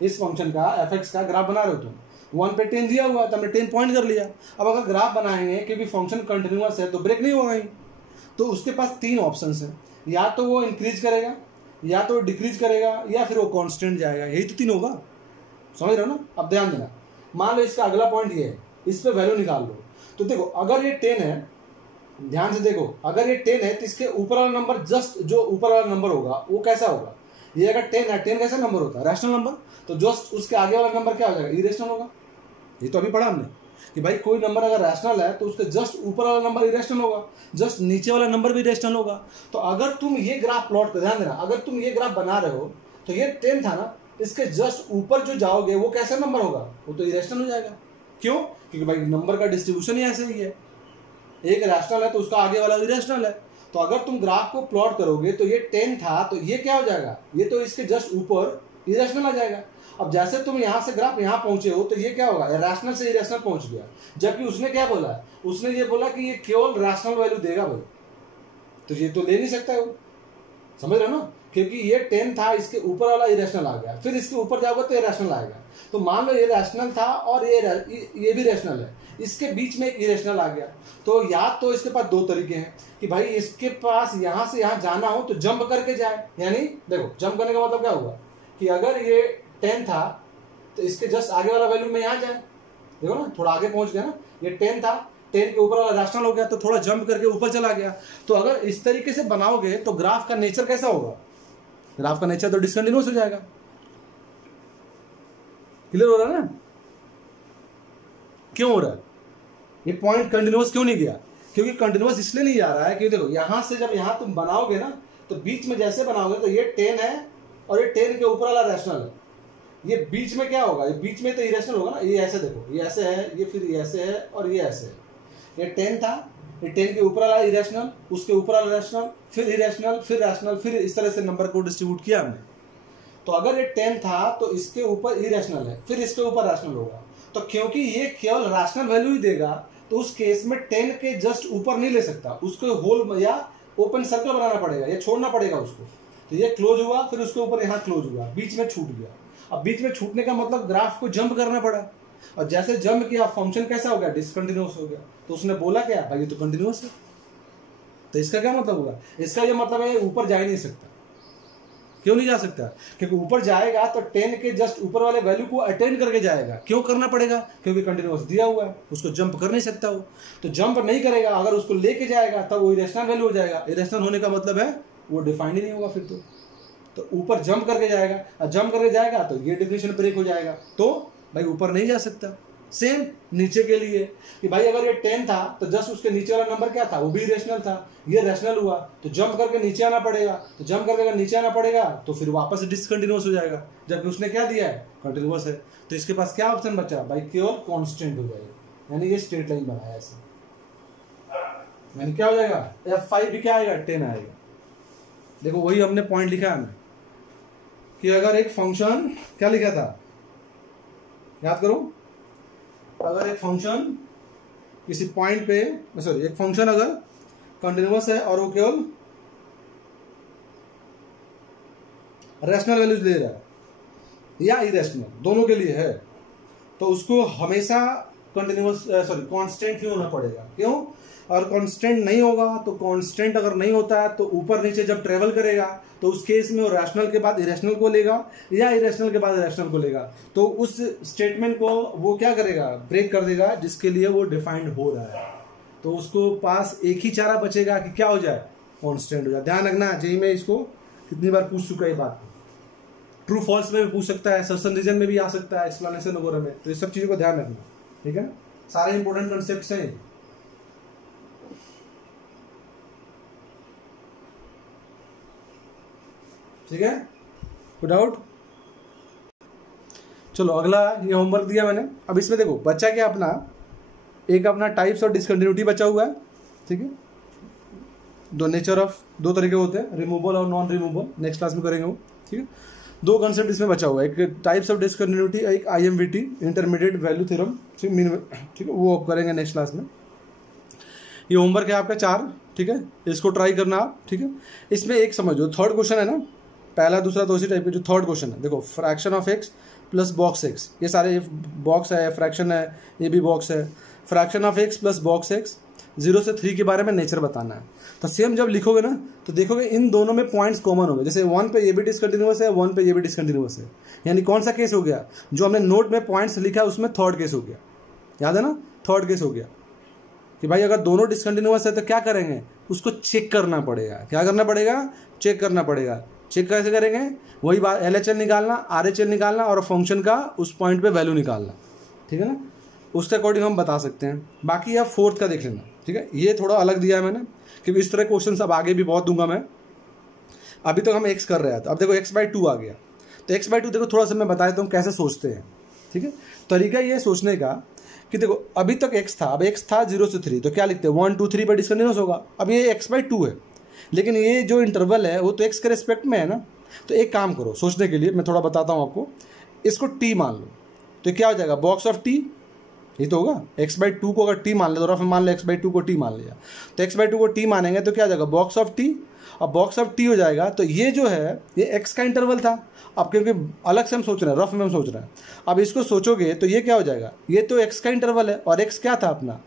इस फंक्शन का एफ का ग्राफ बना रहे हो तुम, 1 पे 10 दिया हुआ, तो हमने 10 पॉइंट कर लिया। अब अगर ग्राफ बनाएंगे क्योंकि फंक्शन कंटिन्यूअस है तो ब्रेक नहीं होगा ही, तो उसके पास 3 ऑप्शन है, या तो वो इंक्रीज करेगा, या तो डिक्रीज करेगा, या फिर वो कांस्टेंट जाएगा। यही तो 3 होगा, समझ रहे हो ना। अब ध्यान देना, मान लो इसका अगला पॉइंट ये है, इस पे वैल्यू निकाल लो। तो देखो अगर ये 10 है, ध्यान से देखो, अगर ये 10 है तो इसके ऊपर वाला नंबर, जस्ट जो ऊपर वाला नंबर होगा वो कैसा होगा, ये अगर 10 है, 10 कैसा नंबर होता है, रैशनल नंबर, तो जस्ट उसके आगे वाला नंबर क्या हो जाएगा, इरेशनल होगा। ये तो अभी पढ़ा हमने कि भाई कोई नंबर अगर रैशनल है तो उसके जस्ट ऊपर वाला नंबर इरेशनल होगा, जस्ट नीचे वाला नंबर भी इरेशनल होगा। तो अगर तुम ये ग्राफ प्लॉट कर, ध्यान देना, अगर तुम ये ग्राफ बना रहे हो तो ये 10 था ना, इसके जस्ट ऊपर जो जाओगे वो कैसा नंबर होगा, वो तो इरेशनल हो जाएगा। क्यों? क्योंकि भाई नंबर का डिस्ट्रीब्यूशन ही ऐसे ही है, एक रैशनल है तो उसका आगे वाला इरेशनल है। तो अगर तुम ग्राफ को प्लॉट करोगे तो ये 10 था, तो ये क्या हो जाएगा, ये तो इसके जस्ट ऊपर इरेशनल आ जाएगा। अब जैसे तुम यहां से ग्राफ यहां पहुंचे हो तो ये क्या होगा, रैशनल से इरेशनल पहुंच गया। जबकि उसने क्या बोला, उसने ये बोला कि ये केवल रैशनल वैल्यू देगा भाई, तो ये तो ले नहीं सकता वो, समझ रहे हो ना। क्योंकि ये 10 था, इसके ऊपर वाला इरेशनल आ गया, फिर इसके ऊपर जाओगे तो ये रैशनल आएगा। तो मान लो ये रैशनल था और ये भी रैशनल है, इसके बीच में एक इरेशनल आ गया। तो या तो इसके पास 2 तरीके हैं कि भाई इसके पास यहां से यहां जाना हो तो जंप करके जाए, यानी देखो जंप करने का मतलब क्या हुआ कि अगर ये 10 था तो इसके जस्ट आगे वाला वैल्यू में यहां जाए, देखो ना थोड़ा आगे पहुंच गया ना, ये 10 था, 10 के ऊपर वाला रैशनल हो गया तो थोड़ा जंप करके ऊपर चला गया। तो अगर इस तरीके से बनाओगे तो ग्राफ का नेचर कैसा होगा, ग्राफ का नेचर तो डिसकंटिन्यूअस हो जाएगा। क्लियर हो रहा है ना, क्यों हो रहा है, ये पॉइंट कंटिन्यूअस क्यों नहीं गया, क्योंकि कंटिन्यूअस इसलिए नहीं जा रहा है क्योंकि देखो यहां से जब यहां तुम बनाओगे ना तो बीच में जैसे बनाओगे तो ये 10 है और ये 10 के ऊपर वाला रैशनल है, ये बीच में क्या होगा, ये बीच में तो इरेशनल होगा ना। ये ऐसे देखो, ये ऐसे है, ये फिर ये ऐसे है और ये ऐसे है। ये 10 था, ये 10 के ऊपर वाला इरेशनल, उसके ऊपर वाला रैशनल, फिर इरेशनल, फिर रैशनल, फिर इस तरह से नंबर को डिस्ट्रीब्यूट किया हमने। तो अगर ये 10 था तो इसके ऊपर इरेशनल है, फिर इसके ऊपर रैशनल होगा। तो क्योंकि ये केवल रैशनल वैल्यू ही देगा तो उस केस में 10 के जस्ट ऊपर नहीं ले सकता, उसको होल या ओपन सर्कल बनाना पड़ेगा, ये छोड़ना पड़ेगा उसको। तो ये क्लोज हुआ, फिर उसके ऊपर यहाँ क्लोज हुआ, बीच में छूट गया। अब बीच में छूटने का मतलब ग्राफ को जंप करना पड़ा, और जैसे जंप किया फंक्शन कैसा हो गया, डिसकंटिन्यूअस हो गया। तो उसने बोला क्या, भाई ये तो कंटिन्यूअस है। तो इसका क्या मतलब होगा, इसका ये मतलब है ऊपर जा ही नहीं सकता। क्यों नहीं जा सकता, क्योंकि ऊपर जाएगा तो 10 के जस्ट ऊपर वाले वैल्यू को अटेंड करके जाएगा। क्यों करना पड़ेगा, क्योंकि कंटिन्यूअस दिया हुआ है, उसको जंप कर नहीं सकता वो। तो जंप नहीं करेगा, अगर उसको लेके जाएगा तब वो इरेशनल वैल्यू हो जाएगा। इरेशनल होने का मतलब है वो डिफाइंड ही नहीं होगा फिर तो ऊपर जंप करके जाएगा, और जंप करके जाएगा तो ये डेफिनेशन ब्रेक हो जाएगा, तो भाई ऊपर नहीं जा सकता। सेम नीचे के लिए कि भाई अगर ये 10 था तो जस्ट उसके नीचे वाला नंबर क्या था, वो भी इरेशनल था, ये रैशनल हुआ तो जंप करके नीचे आना पड़ेगा। तो जंप करके अगर नीचे आना पड़ेगा तो फिर वापस डिसकंटिन्यूअस हो जाएगा, जबकि उसने क्या दिया है, कंटिन्यूअस है। तो इसके पास क्या ऑप्शन बचा भाई, केवल कांस्टेंट हो जाएगा, यानी ये स्ट्रेट लाइन बनाया ऐसे, यानी क्या हो जाएगा, F5 भी क्या आएगा, 10 आएगा। देखो वही हमने पॉइंट लिखा है हमें कि अगर एक फंक्शन क्या लिखा था, याद करो, अगर एक फंक्शन किसी पॉइंट पे, सॉरी एक फंक्शन अगर कंटिन्यूअस है और वो केवल रैशनल वैल्यूज ले रहा है या इरेशनल, दोनों के लिए है, तो उसको हमेशा कंटिन्यूअस सॉरी कांस्टेंट ही होना पड़ेगा। क्यों, और कांस्टेंट नहीं होगा तो कांस्टेंट अगर नहीं होता है तो ऊपर नीचे जब ट्रेवल करेगा तो उस केस में वो रैशनल के बाद इरेशनल को लेगा या इरेशनल के बाद रैशनल को लेगा। तो उस स्टेटमेंट को वो क्या करेगा, ब्रेक कर देगा, जिसके लिए वो डिफाइंड हो रहा है। तो उसको पास एक ही चारा बचेगा कि क्या हो जाए, कांस्टेंट हो जाए। ध्यान रखना, जेईई में इसको कितनी बार पूछ चुका है बात, ट्रू फॉल्स में भी पूछ सकता है, सर्सन रीजन में भी आ सकता है, एक्सप्लेनेशन वगैरह में। तो ये सब चीजों को ध्यान रखना, ठीक है ना, सारे इंपॉर्टेंट कंसेप्ट हैं। ठीक है, कोई डाउट? चलो अगला ये होमवर्क दिया मैंने। अब इसमें देखो बच्चा क्या अपना एक अपना टाइप्स और डिसकंटिन्यूटी बचा हुआ है, ठीक है। दो नेचर ऑफ दो तरीके होते हैं, रिमूवल और नॉन रिमूवल, नेक्स्ट क्लास में करेंगे वो, ठीक है। दो कंसेप्ट इसमें बचा हुआ है, एक टाइप्स ऑफ डिसकंटिन्यूटी, एक IMVT इंटरमीडिएट वैल्यू थ्योरम, ठीक है, वो करेंगे नेक्स्ट क्लास में। ये होमवर्क है आपका 4, ठीक है, इसको ट्राई करना आप, ठीक है। इसमें एक समझो थर्ड क्वेश्चन है ना, पहला दूसरा तो उसी टाइप के, जो थर्ड क्वेश्चन है देखो fraction of x plus box x, ये सारे बॉक्स है, फ्रैक्शन है, ये भी बॉक्स है। Fraction of x plus box x 0 से 3 के बारे में नेचर बताना है। तो सेम जब लिखोगे ना तो देखोगे इन दोनों में पॉइंट्स कॉमन होंगे, जैसे 1 पे ये भी डिसकंटिन्यूअस है, 1 पे ये भी डिसकंटिन्यूअस है, यानी कौन सा केस हो गया, जो हमने नोट में पॉइंट्स लिखा है उसमें थर्ड केस हो गया, याद है ना, थर्ड केस हो गया कि भाई अगर दोनों डिसकंटिन्यूअस है तो क्या करेंगे, उसको चेक करना पड़ेगा। क्या करना पड़ेगा, चेक करना पड़ेगा। चेक कैसे करेंगे, वही बात, LHL निकालना, RHL निकालना और फंक्शन का उस पॉइंट पे वैल्यू निकालना, ठीक है ना, उसके अकॉर्डिंग हम बता सकते हैं। बाकी आप फोर्थ का देख लेना, ठीक है। ये थोड़ा अलग दिया है मैंने, क्योंकि इस तरह क्वेश्चन अब आगे भी बहुत दूंगा मैं। अभी तक हम x कर रहे हैं, तो अब देखो x/2 आ गया, तो x/2 देखो थोड़ा सा मैं बता देता हूँ कैसे सोचते हैं, ठीक है। तरीका ये सोचने का कि देखो अभी तक x था, अब x था 0 से 3, तो क्या लिखते हैं 1 2 3 पर डिसकंटिन्यूअस होगा। अब ये x/2 है, लेकिन ये जो इंटरवल है वो तो x के रिस्पेक्ट में है ना। तो एक काम करो सोचने के लिए, मैं थोड़ा बताता हूँ आपको, इसको t मान लो, तो क्या हो जाएगा बॉक्स ऑफ t, ये तो होगा। x/2 को अगर t मान ले तो रफ में मान लो x/2 को t मान लिया, तो x/2 को t मानेंगे तो क्या हो जाएगा बॉक्स ऑफ t, अब बॉक्स ऑफ t हो जाएगा। तो ये जो है ये x का इंटरवल था, अब क्योंकि अलग से हम सोच रहे हैं, रफ में हम सोच रहे हैं, अब इसको सोचोगे तो ये क्या हो जाएगा, ये तो x का इंटरवल है और x क्या था अपना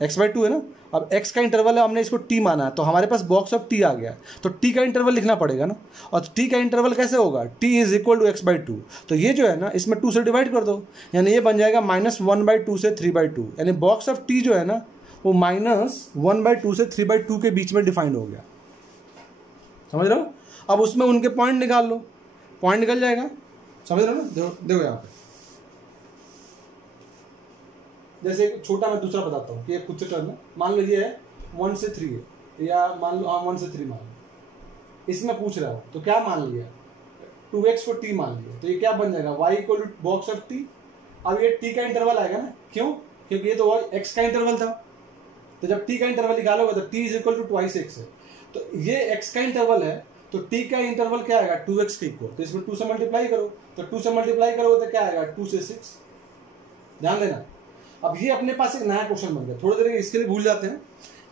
x/2 है ना। अब x का इंटरवल है, हमने इसको t माना है, तो हमारे पास बॉक्स ऑफ t आ गया, तो t का इंटरवल लिखना पड़ेगा ना। और t का इंटरवल कैसे होगा, t is equal to x/2, तो ये जो है ना इसमें 2 से डिवाइड कर दो, यानी ये बन जाएगा -1/2 से 3/2, यानी बॉक्स ऑफ t जो है ना वो -1/2 से 3/2 के बीच में डिफाइंड हो गया, समझ रहे हो। अब उसमें उनके पॉइंट निकाल लो, पॉइंट निकल जाएगा, समझ रहे हो ना। देखो यहाँ पे जैसे छोटा मैं दूसरा बताता हूँ कि ये खुद से टर्म है, मान लो ये है 1 से 3 है, या मान लो 1 से 3 मान लो, इसमें पूछ रहा हो तो क्या मान लिया 2x को t मान लिया, तो ये क्या बन जाएगा y equal to box of t। अब ये t का इंटरवल आएगा ना, क्यों, क्योंकि ये तो x का इंटरवल था, तो जब t का इंटरवल निकालोगे तो t is equal to 2x है, तो ये x का इंटरवल है, तो t का इंटरवल क्या आएगा 2x के इक्वल, तो इसमें 2 से मल्टीप्लाई करो, तो 2 से मल्टीप्लाई करोगे तो क्या आएगा 2 से 6, ध्यान देना। अब ये अपने पास एक नया क्वेश्चन बन गया, थोड़ी देर इसके लिए भूल जाते हैं,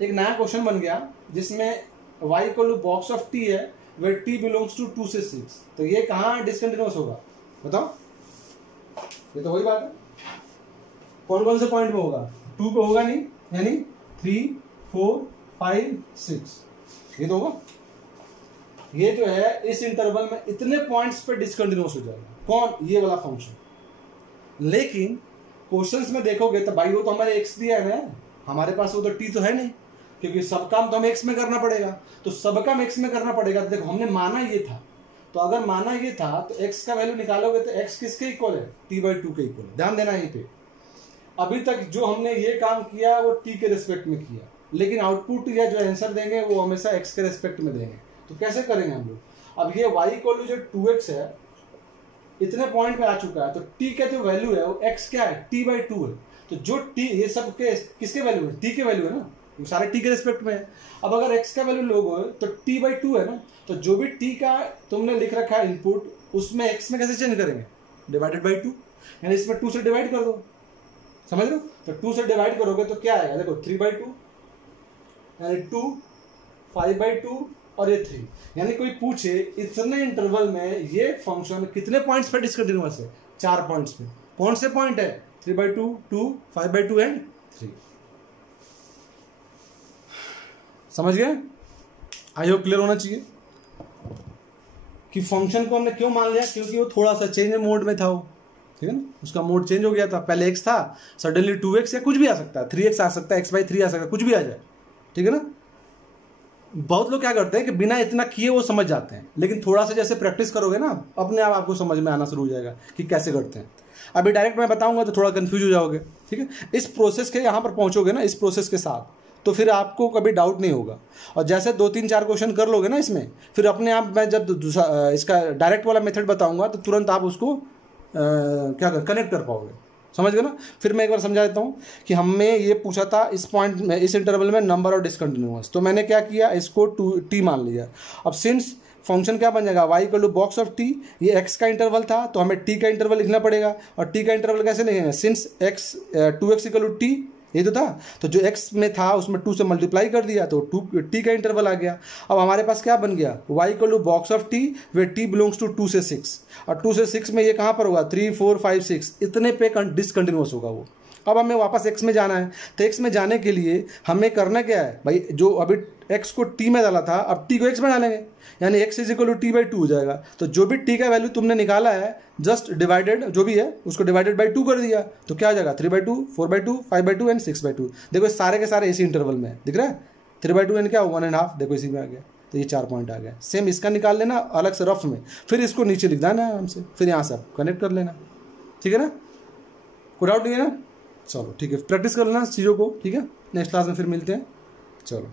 एक नया क्वेश्चन बन गया जिसमें y equal to box of t है वेयर t बिलोंग्स टू 2 से 6, तो ये कहाँ डिसकंटिन्यूअस होगा बताओ, ये तो वही बात है, कौन कौन से पॉइंट पे होगा, 2 पे होगा नहीं, यानी 3 4 5 6, ये तो होगा। ये जो है इस इंटरवल में इतने पॉइंट्स पे डिसकंटिन्यूअस हो जाएगा, कौन, ये वाला फंक्शन। लेकिन क्वेश्चंस में देखोगे तो भाई वो तो हमारे x दिया है ना, हमारे पास वो तो t तो है नहीं, क्योंकि सब काम तो हमें x में करना पड़ेगा, तो सब काम x में करना पड़ेगा। तो देखो हमने माना ये था, तो अगर माना ये था तो x का वैल्यू निकालोगे तो x किसके इक्वल है, t/2 के इक्वल है, ध्यान देना यहीं पे। अभी तक जो हमने ये काम किया वो t के रिस्पेक्ट में किया, लेकिन आउटपुट या जो आंसर देंगे वो हमेशा x के रिस्पेक्ट में देंगे। तो कैसे करेंगे हम लोग, अब ये y इक्वल टू जो 2x है इतने पॉइंट पे आ चुका है, तो t का जो वैल्यू है वो x क्या है t/2 है, तो जो t ये सब के किसके वैल्यू है, t के वैल्यू है ना, ये सारे t के रिस्पेक्ट में है। अब अगर x का वैल्यू लोगे तो t/2 है ना, तो जो भी t का तुमने लिख रखा है इनपुट उसमें x में कैसे चेंज करेंगे, डिवाइडेड बाई 2, यानी इसमें 2 से डिवाइड कर दो, समझ रहे हो। तो 2 से डिवाइड करोगे तो क्या आएगा, देखो 3/2 यानी 2, 5/2 और ये 3, यानी कोई पूछे इतने इंटरवल में ये फंक्शन कितने पॉइंट्स पे डिसकंटिन्यूअस है, 4 पॉइंट्स पे। कौन से पॉइंट है, 3/2 2 5/2 एंड 3। समझ गए, आई होप क्लियर होना चाहिए कि फंक्शन को हमने क्यों मान लिया, क्योंकि वो थोड़ा सा चेंज मोड में था वो, ठीक है ना, उसका मोड चेंज हो गया था, पहले x था सडनली 2x या कुछ भी आ सकता है, 3x आ सकता है, x/3 आ सकता है, कुछ भी आ जाए, ठीक है ना। बहुत लोग क्या करते हैं कि बिना इतना किए वो समझ जाते हैं, लेकिन थोड़ा सा जैसे प्रैक्टिस करोगे ना अपने आप आपको समझ में आना शुरू हो जाएगा कि कैसे करते हैं। अभी डायरेक्ट मैं बताऊंगा तो थोड़ा कंफ्यूज हो जाओगे, ठीक है। इस प्रोसेस के यहाँ पर पहुँचोगे ना, इस प्रोसेस के साथ, तो फिर आपको कभी डाउट नहीं होगा। और जैसे 2-3-4 क्वेश्चन कर लोगे ना इसमें, फिर अपने आप मैं जब इसका डायरेक्ट वाला मेथड बताऊंगा तो तुरंत आप उसको क्या कनेक्ट कर पाओगे। समझ गए ना। फिर मैं एक बार समझा देता हूँ कि हमें ये पूछा था इस पॉइंट में, इस इंटरवल में नंबर और डिसकंटिन्यूअस, तो मैंने क्या किया, इसको टी मान लिया। अब सिंस फंक्शन क्या बन जाएगा, Y equal to box of T, ये एक्स का इंटरवल था तो हमें टी का इंटरवल लिखना पड़ेगा। और टी का इंटरवल कैसे लिखेंगे, since x 2x equal to T, ये तो था, तो जो x में था उसमें 2 से मल्टीप्लाई कर दिया तो 2 टी का इंटरवल आ गया। अब हमारे पास क्या बन गया, y equal to box of T where t belongs to 2 से 6, और 2 से 6 में ये कहाँ पर होगा, 3 4 5 6, इतने पे डिसकंटिन्यूअस होगा वो। अब हमें वापस x में जाना है, तो x में जाने के लिए हमें करना क्या है भाई, जो अभी x को t में डाला था अब t को x में डालेंगे, यानी x is equal to T by 2 हो जाएगा। तो जो भी t का वैल्यू तुमने निकाला है जस्ट डिवाइडेड जो भी है उसको डिवाइडेड बाई 2 कर दिया, तो क्या हो जाएगा 3/2 4/2 5/2 एंड 6/2। देखो सारे के सारे इसी इंटरवल में है, दिख रहा है 3/2 एंड क्या 1.5, देखो इसी में आ गया, तो ये 4 पॉइंट आ गया। सेम इसका निकाल लेना अलग से रफ में, फिर इसको नीचे लिख देना आराम से, फिर यहाँ से आप कनेक्ट कर लेना, ठीक है ना, कोई डाउट नहीं है ना। चलो ठीक है, प्रैक्टिस कर लेना चीज़ों को, ठीक है, नेक्स्ट क्लास में फिर मिलते हैं, चलो।